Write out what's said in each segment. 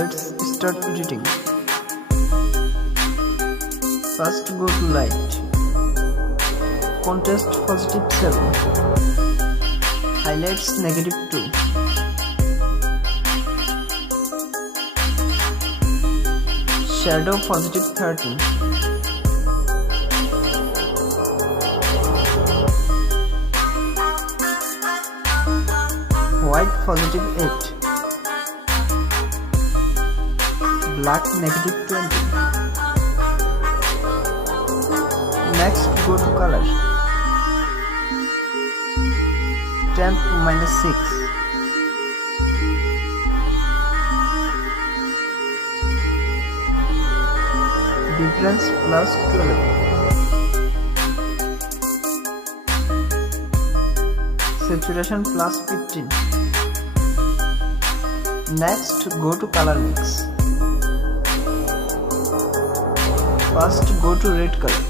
Let's start editing. First go to light, contrast +7, highlights -2, shadow +13, white +8, black -20. Next go to color, temp -6, difference +12, saturation +15. Next go to color mix. First go to red color,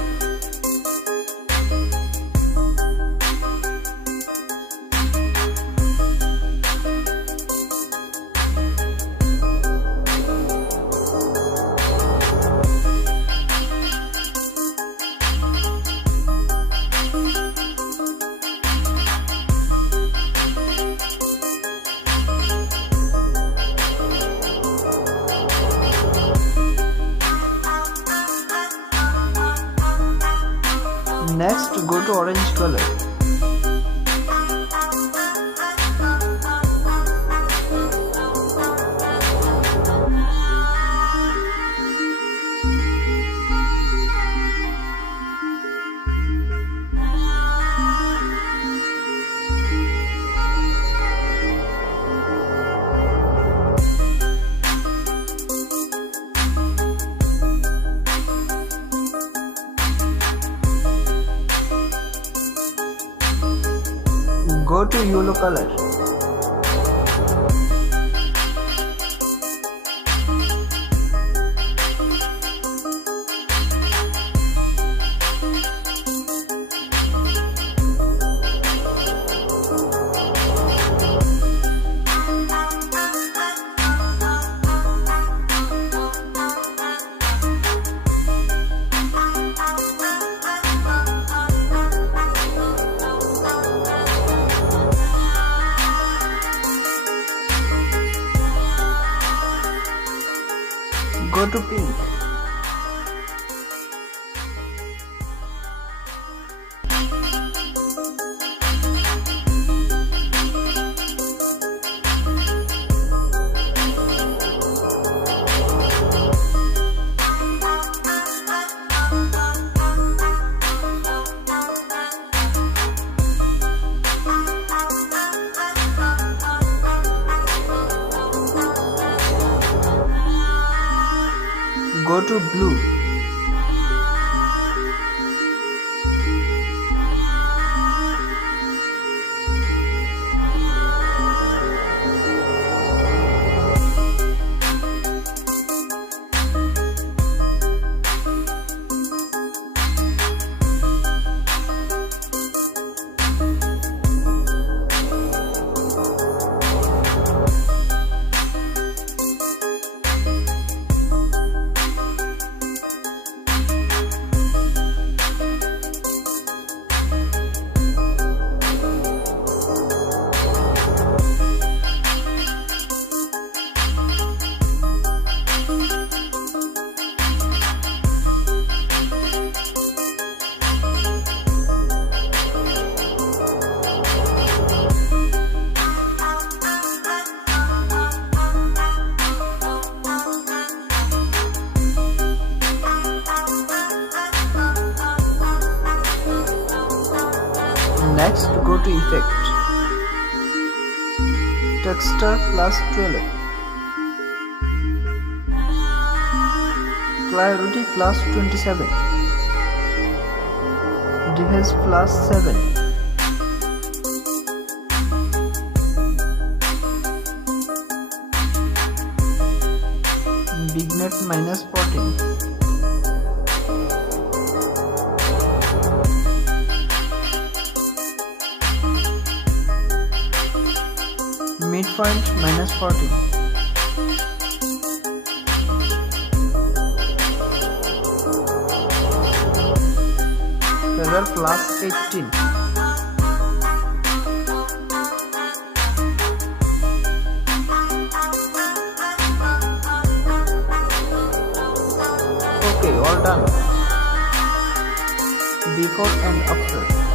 next go to orange color, go to yellow color, go to pink, go to blue, next go to effect, texture +12, clarity +27, 𝗕𝗵𝗋 +7, vignette -14, midpoint -14, এবার plus 18। Okay, all done. Before and after.